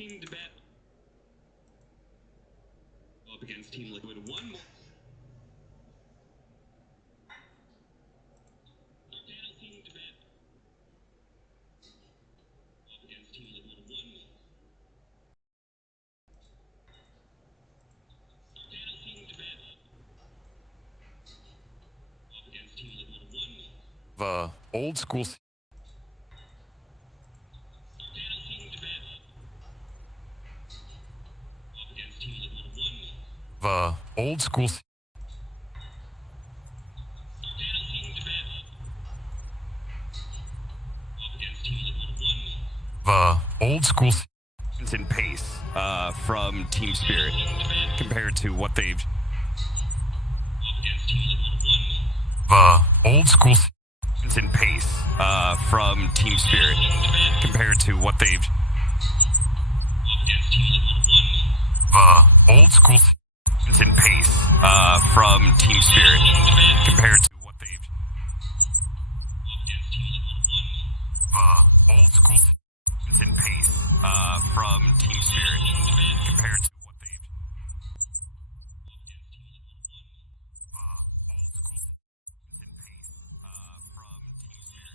seem to bet up against Team Liquid. One more. Panel seem to bet up against Team Liquid. One more. Panel seem to bet up against Team Liquid. One more. Old school. Old school. Old school. In pace from Team Spirit compared to what they've. Old school. In pace from Team Spirit compared to what they've. Old school. In pace from Team Spirit compared to what they've. Old school. In pace from Team Spirit compared to what they've. Old school. In pace from Team Spirit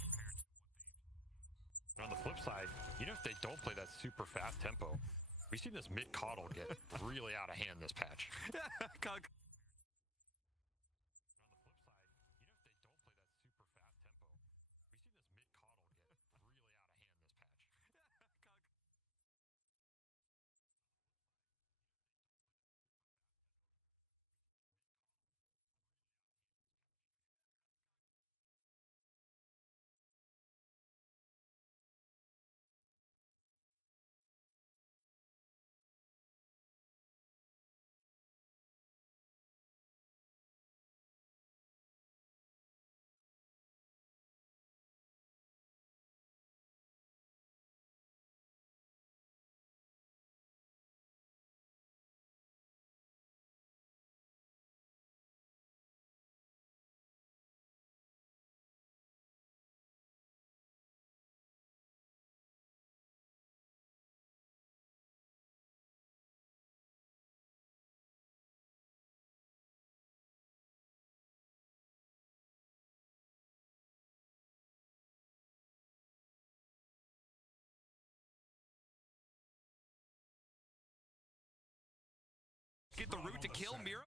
compared to what they've. On the flip side, you know, if they don't play that super fast tempo, we've seen this miCKe get really out of hand this patch. Get the route to kill Mira.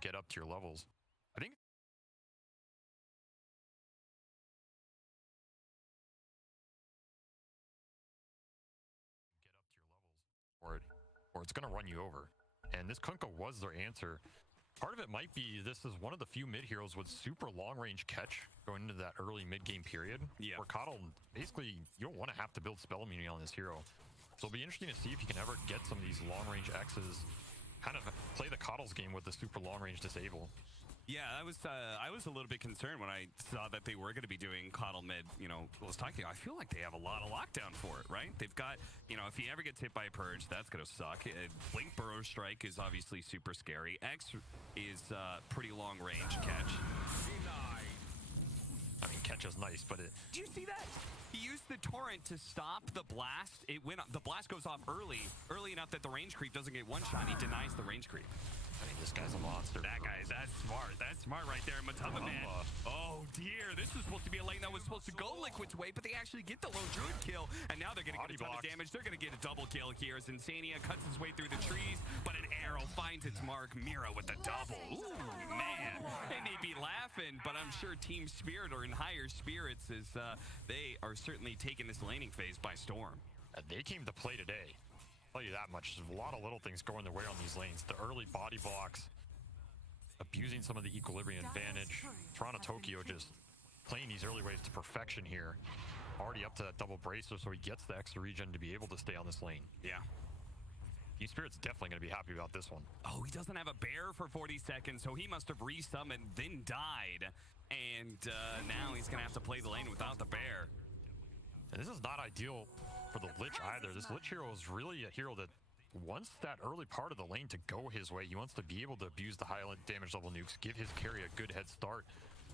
Get up to your levels. I think or it's going to run you over. And this Kunkka was their answer. Part of it might be this is one of the few mid heroes with super long range catch going into that early mid game period. Yeah. Where Coddle, basically, you don't want to have to build spell immunity on this hero. So it'll be interesting to see if you can ever get some of these long range X's, kind of play the Coddle's game with the super long range disable. Yeah, I was a little bit concerned when I saw that they were going to be doing Coddle mid, you know, Tokyo. I feel like they have a lot of lockdown for it, right? They've got, you know, if he ever gets hit by a Purge, that's going to suck. Blink Burrow Strike is obviously super scary. X is pretty long range catch. I mean, catch is nice, but it... Do you see that? He used the Torrent to stop the blast. The blast goes off early enough that the range creep doesn't get one shot. He denies the range creep. I mean, this guy's a monster. That's smart. That's smart right there. Matuma Man. Oh, dear. This was supposed to be a lane that was supposed to go Liquid's way, but they actually get the lone druid kill, and now they're going to get a ton of damage. They're going to get a double kill here as Insania cuts his way through the trees, but an arrow finds its mark. Mira with the double. Ooh, man. They may be laughing, but I'm sure Team Spirit are in higher spirits as they are certainly taking this laning phase by storm. They came to play today. I'll tell you that much. There's a lot of little things going their way on these lanes. The early body blocks, abusing some of the equilibrium advantage. TORONTOTOKYO just playing these early waves to perfection here. Already up to that double bracer, so he gets the extra regen to be able to stay on this lane. Yeah. Team Spirit's definitely going to be happy about this one. Oh, he doesn't have a bear for 40 seconds, so he must have resummoned, then died. And now he's going to have to play the lane without the bear. And this is not ideal for the Lich either. This Lich hero is really a hero that wants that early part of the lane to go his way. He wants to be able to abuse the high damage level nukes, give his carry a good head start,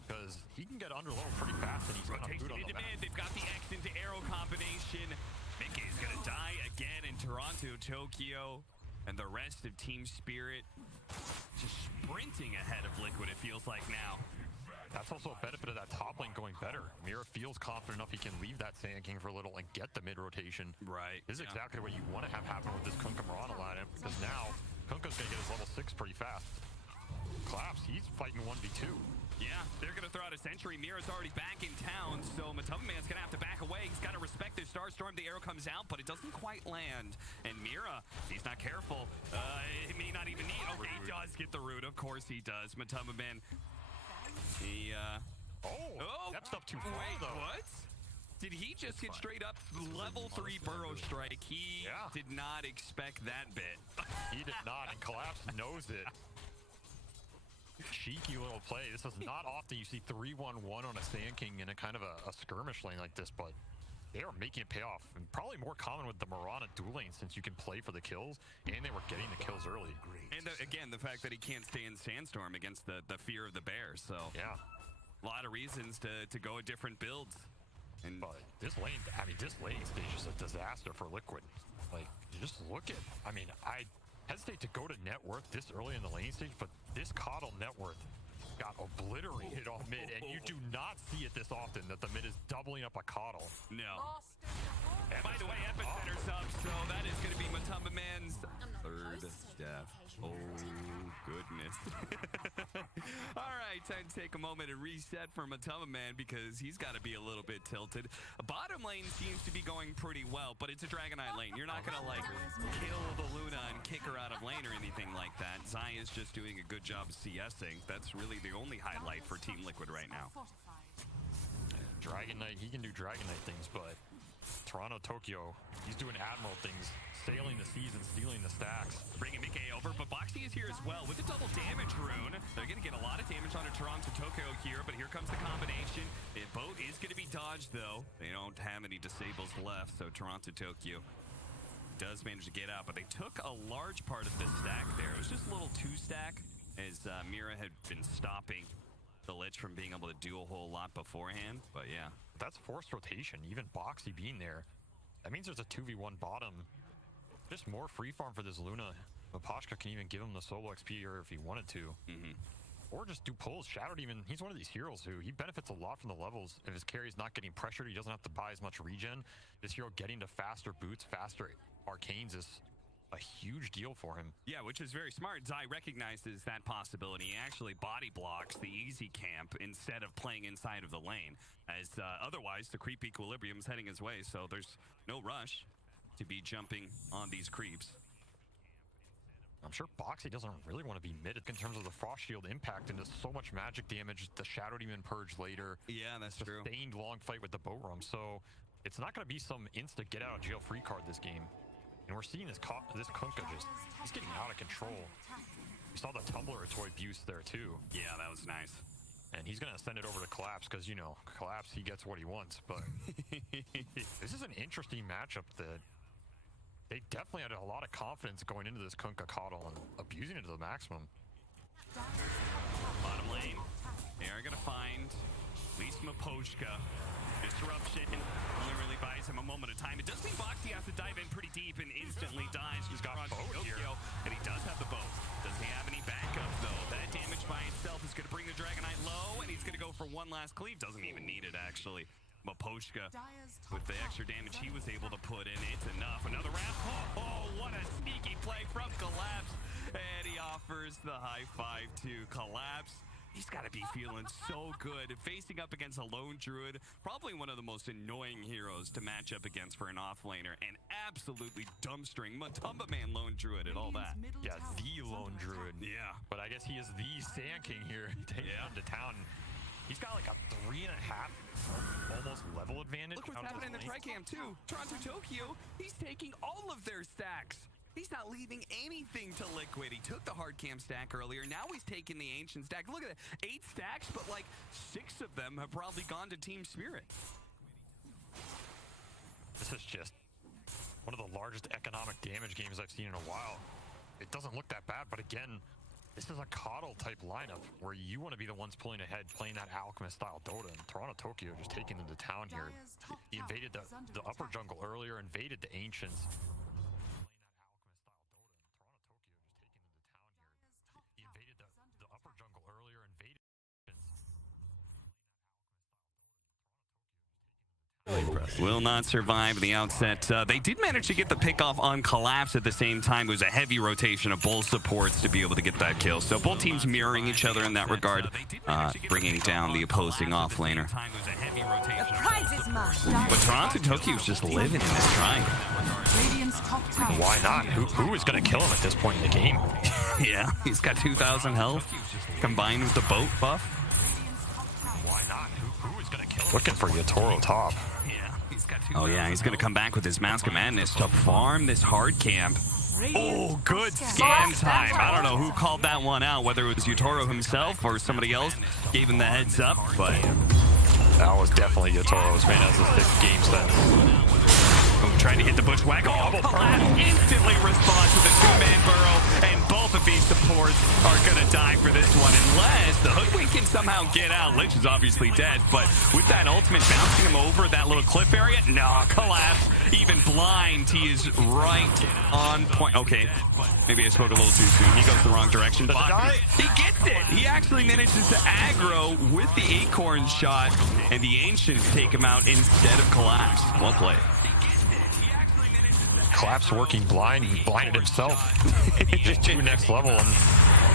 because he can get under level pretty fast, and he's going to boot on the map. They've got the X into arrow combination. miCKe is going to die again in TORONTOTOKYO, and the rest of Team Spirit just sprinting ahead of Liquid, it feels like now. That's also a benefit of that top lane going better. Mira feels confident enough he can leave that Sand King for a little and get the mid rotation. Right. This is exactly what you want to have happen with this Kunkka Mirana lineup, because now Kunkka's going to get his level 6 pretty fast. Collapse, he's fighting 1v2. Yeah, they're going to throw out a sentry. Mira's already back in town, so Matuma Man's going to have to back away. He's got to respect their Starstorm. The arrow comes out, but it doesn't quite land. And Mira, he's not careful. He may not even need... Okay, he does get the root. Of course he does. Matuma Man... He, Stepped up too far, wait, though. what? Did he just get straight up level 3 burrow strike? He did not expect that bit. He did not, and Collapse knows it. Cheeky little play. This is not often you see 3-1-1 on a Sand King in a kind of a skirmish lane like this, but they are making it pay off. And probably more common with the Mirana dual lane, since you can play for the kills, and they were getting the kills early. And again, the fact that he can't stay in Sandstorm against the fear of the bear. So yeah, a lot of reasons to go at different builds. And but this lane, I mean, this lane stage is a disaster for Liquid. Like, you just look at, I mean, I hesitate to go to net worth this early in the lane stage, but this Coddle net worth got obliterated off mid, and you do not see it this often that the mid is doubling up a Coddle. No. And by the way, Epicenter's up, so that is going to be Matuma Man's third death. Oh, goodness. All right, time to take a moment and reset for Matuma Man, because he's got to be a little bit tilted. Bottom lane seems to be going pretty well, but it's a Dragonite lane. You're not going to, like, kill the Luna and kick her out of lane or anything like that. Zaya's just doing a good job CSing. That's really the only highlight for Team Liquid right now. Dragon Knight, he can do Dragon Knight things, but TORONTOTOKYO, he's doing Admiral things, sailing the seas and stealing the stacks. Bringing miCKe over, but Boxy is here as well with the double damage rune. They're going to get a lot of damage onto TORONTOTOKYO here, but here comes the combination. The boat is going to be dodged, though. They don't have any disables left, so TORONTOTOKYO does manage to get out, but they took a large part of this stack there. It was just a little 2-stack, as Mira had been stopping the Lich from being able to do a whole lot beforehand, but yeah. That's forced rotation, even Boxy being there. That means there's a 2v1 bottom. Just more free farm for this Luna. Miposhka can even give him the solo XP here if he wanted to. Or just do pulls. Shadow Demon, he's one of these heroes who he benefits a lot from the levels. If his carry's not getting pressured, he doesn't have to buy as much regen. This hero getting to faster boots, faster arcanes is a huge deal for him. Yeah, which is very smart. Zai recognizes that possibility. He actually body blocks the easy camp instead of playing inside of the lane, as otherwise the creep equilibrium's heading his way, so there's no rush to be jumping on these creeps. I'm sure Boxy doesn't really want to be mid in terms of the Frost Shield impact and does so much magic damage, the Shadow Demon Purge later. Yeah, that's true. Sustained long fight with the Boat Rum, so it's not going to be some insta get out of jail free card this game. And we're seeing this Kunkka just, he's getting out of control. We saw the Tumbler toy abuse there too. Yeah, that was nice. And he's going to send it over to Collapse because, you know, Collapse, he gets what he wants. But this is an interesting matchup that they definitely had a lot of confidence going into this Kunkka Coddle and abusing it to the maximum. Bottom lane, they are going to find at least Miposhka. Disruption only really buys last cleave. Doesn't even need it, actually. miCKe, with the extra damage he was able to put in, it's enough. Another round. Oh, what a sneaky play from Collapse. And he offers the high five to Collapse. He's got to be feeling so good. Facing up against a lone druid, probably one of the most annoying heroes to match up against for an offlaner, and absolutely dumpstering Matumba Man lone druid and all that. Yeah, the lone druid. Yeah. But I guess he is the Sand King here, taking him to town. He's got like a 3.5 almost level advantage. Look what's happening in the Tricam too. TORONTOTOKYO, he's taking all of their stacks. He's not leaving anything to Liquid. He took the hard cam stack earlier. Now he's taking the ancient stack. Look at that, 8 stacks, but like 6 of them have probably gone to Team Spirit. This is just one of the largest economic damage games I've seen in a while. It doesn't look that bad, but again, this is a Coddle type lineup where you want to be the ones pulling ahead, playing that Alchemist style Dota, and TORONTOTOKYO just taking them to town here. He invaded the upper jungle earlier, invaded the ancients. Will not survive the outset. They did manage to get the pick off on Collapse at the same time. It was a heavy rotation of both supports to be able to get that kill. So both teams mirroring each other in that regard, bringing down the opposing offlaner. But TORONTOTOKYO's just living in this triangle. Why not? Who is going to kill him at this point in the game? Yeah, he's got 2,000 health combined with the boat buff. Why not? Who is going to kill him? Looking for Yatoro top. Oh yeah, he's gonna come back with his Mask of Madness to farm this hard camp. Oh, good scan time. I don't know who called that one out, whether it was Yatoro himself or somebody else gave him the heads up, but that was definitely Yatoro's. Man, that's a thick game sense. Trying to hit the bushwhack. Oh, Collapse instantly responds with a 2-man burrow, and both of these supports are going to die for this one unless the Hoodwink can somehow get out. Lich is obviously dead, but with that ultimate bouncing him over that little cliff area, no, Collapse, even blind, he is right on point. Okay, maybe I spoke a little too soon. He goes the wrong direction, but he gets it. He actually manages to aggro with the Acorn shot, and the Ancients take him out instead of Collapse. Well played. Collapse working blind, he blinded himself. Just 2 next level, and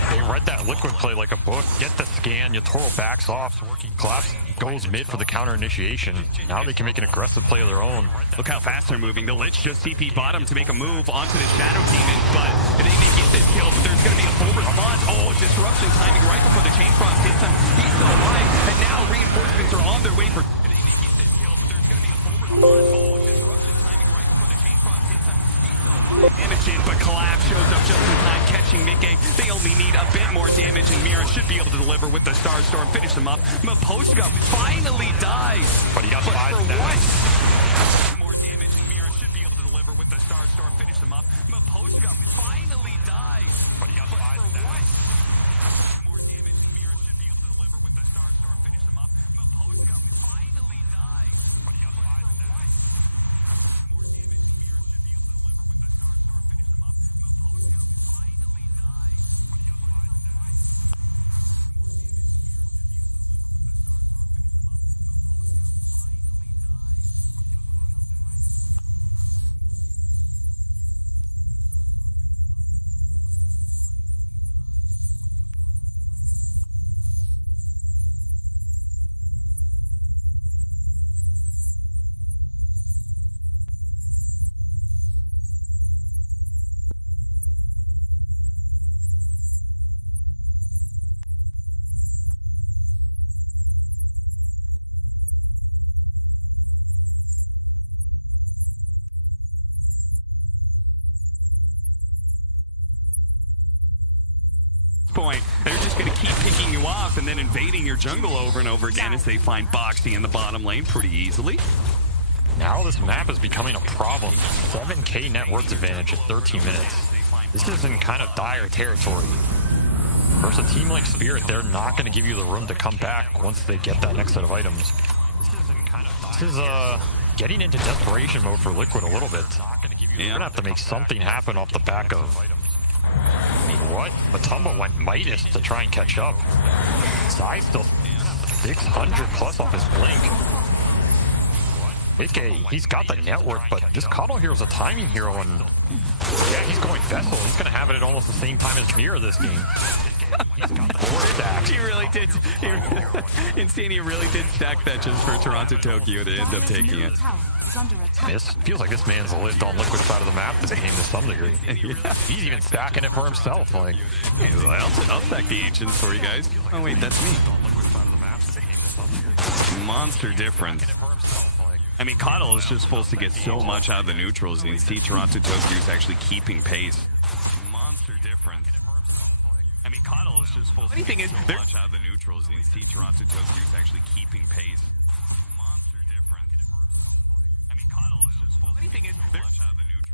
they read that Liquid play like a book. Get the scan, Yatoro backs off. Collapse goes mid for the counter initiation. Now they can make an aggressive play of their own. Look how fast they're moving. The Lich just TP bottom to make a move onto the Shadow Demon, but they may get this kill, but there's going to be a full response. Oh, disruption timing right before the Chain Frost hits him. He's still alive, and now reinforcements are on their way for... They may get this kill, but there's going to be a full response. Oh, disruption timing right before the Chain Frost hits him. Damage in, but Collapse shows up just in time, catching miCKe. They only need a bit more damage, and Mira should be able to deliver with the Star Storm, finish them up. miCKe finally dies, but he got 5 for stacks. What? More damage, and Mira should be able to deliver with the Star Storm, finish them up. miCKe finally dies, but he got 5 for stacks. what? More damage, and Mira should be able to deliver with the Star Storm, finish them up. miCKe finally dies, but he got 5 stacks. Point. They're just going to keep picking you off and then invading your jungle over and over again as they find Boxy in the bottom lane pretty easily. Now this map is becoming a problem. 7k net worth advantage at 13 minutes. This is in kind of dire territory. Versus a team like Spirit, they're not going to give you the room to come back once they get that next set of items. This is getting into desperation mode for Liquid a little bit. You're going to have to make something happen off the back of... What? Matumba went Midas to try and catch up. Sai still 600 plus off his blink. miCKe, he's got the network, but this Coddle Hero's a timing hero, and yeah, he's going Vessel. He's going to have it at almost the same time as Mirror this game. He's got the board stack. He really did. Insania really did stack that just for Toronto-Tokyo to end up taking it. This feels like this man's lived on Liquid side of the map this game to some degree. Yeah. He's even stacking it for himself. Like, He's like, I'll stack the ancients for you guys. Oh wait, that's me. Monster difference. I mean, Coddle is just supposed to get so much out of the neutrals, and you see Toronto-Tokyo is actually keeping pace. Monster difference. I mean, Coddle is just supposed to get so much out of the neutrals, and you see Toronto-Tokyo is actually keeping pace. Monster difference. I mean, Coddle is just supposed to get so much out of the neutrals.